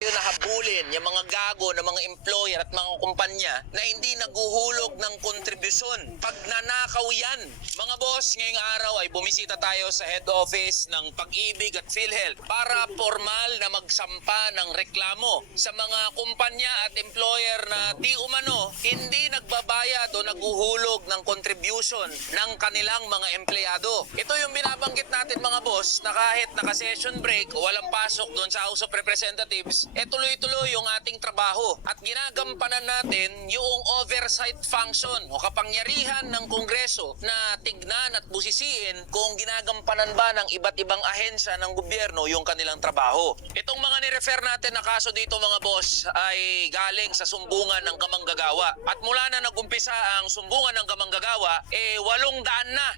Yung nahabulin, yung mga gago ng mga employer at mga kumpanya na hindi naguhulog ng kontribusyon. Pag nanakaw yan, mga boss, ngayong araw ay bumisita tayo sa head office ng Pag-ibig at PhilHealth para formal na magsampa ng reklamo sa mga kumpanya at employer na di umano hindi nagbabayad o naguhulog ng contribution ng kanilang mga empleyado. Ito yung binabanggit natin mga boss na kahit naka-session break o walang pasok doon sa House of Representatives, tuloy-tuloy yung ating trabaho at ginagampanan natin yung oversight function o kapangyarihan ng Kongreso na tignan at busisiin kung ginagampanan ba ng iba't ibang ahensya ng gobyerno yung kanilang trabaho. Itong mga ni-refer natin na kaso dito mga boss ay galing sa sumbungan ng kamanggagawa at mula na nagumpisa ang sumbungan ng kamanggagawa 800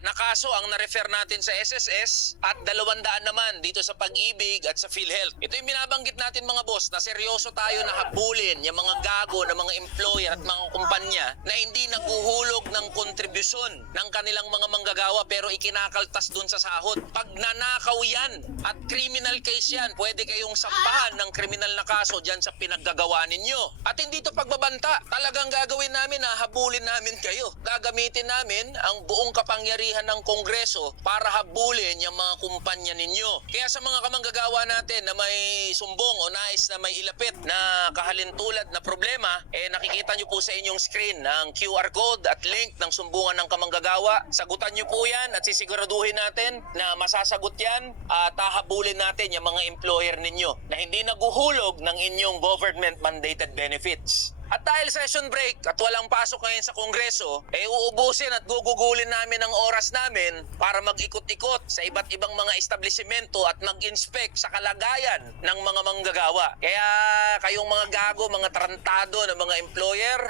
na kaso ang na-refer natin sa SSS at 200 naman dito sa Pag-ibig at sa PhilHealth. Ito yung binabanggit natin mga boss na seryoso tayo na habulin yung mga gago ng mga employer at mga kumpanya na hindi naguhulog ng kontribusyon ng kanilang mga manggagawa pero ikinakaltas dun sa sahod. Pag nanakaw yan at criminal case yan, pwede kayong sampahan ng kriminal na kaso dyan sa pinaggagawa ninyo. At hindi to pagbabanta. Talagang gagawin namin na habulin namin kayo. Gagamitin namin ang buong kapangyarihan ng Kongreso para habulin yung mga kumpanya ninyo. Kaya sa mga kamanggagawa natin na may sumbong o nais na may ilapit na kahalintulad na problema, nakikita nyo po sa inyong screen ang QR code at link ng sumbungan ng kamanggagawa. Sagutan nyo po yan at sisiguraduhin natin na masasagot yan at hahabulin natin yung mga employer ninyo na hindi naguhulog ng inyong government mandated benefits. At dahil session break at walang pasok ngayon sa Kongreso, uubusin at gugugulin namin ang oras namin para mag-ikot-ikot sa iba't ibang mga establishmento at mag-inspect sa kalagayan ng mga manggagawa. Kaya kayong mga gago, mga tarantado ng mga employer,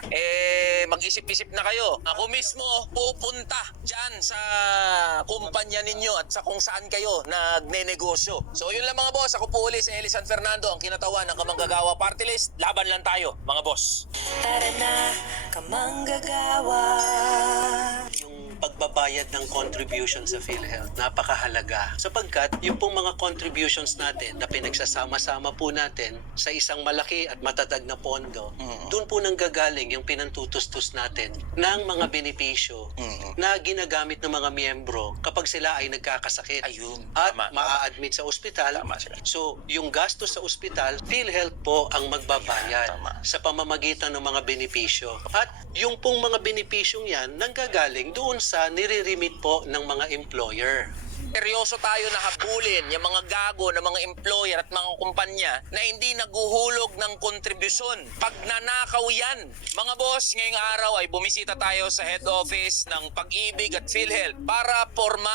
mag-isip-isip na kayo. Ako mismo pupunta dyan sa kumpanya ninyo at sa kung saan kayo nagne-negosyo. So yun lang mga boss, ako po uli si Elisan Fernando, ang kinatawan ng Kamanggagawa Party List. Laban lang tayo mga boss. Tara na, kamanggagawa. Yung pagbabayad ng contribution sa PhilHealth, napakahalaga. Sapagkat yung pong mga contributions natin na pinagsasama-sama po natin sa isang malaki at matatag na pondo, doon po nanggagaling yung pinantutustos natin ng mga benepisyo na ginagamit ng mga miyembro kapag sila ay nagkakasakit. Ayun. At Tama. maa-admit sa ospital. Tama sila. So, yung gastos sa ospital, PhilHealth po ang magbabayad Tama. sa pamamagitan ng mga benepisyo. At yung pong mga benepisyong yan, nanggagaling doon sa nire-remit po ng mga employer. Seryoso tayo na habulin yung mga gago ng mga employer at mga kumpanya na hindi naguhulog ng kontribusyon. Pag nanakaw yan, mga boss, ngayong araw ay bumisita tayo sa head office ng Pag-ibig at PhilHealth para formal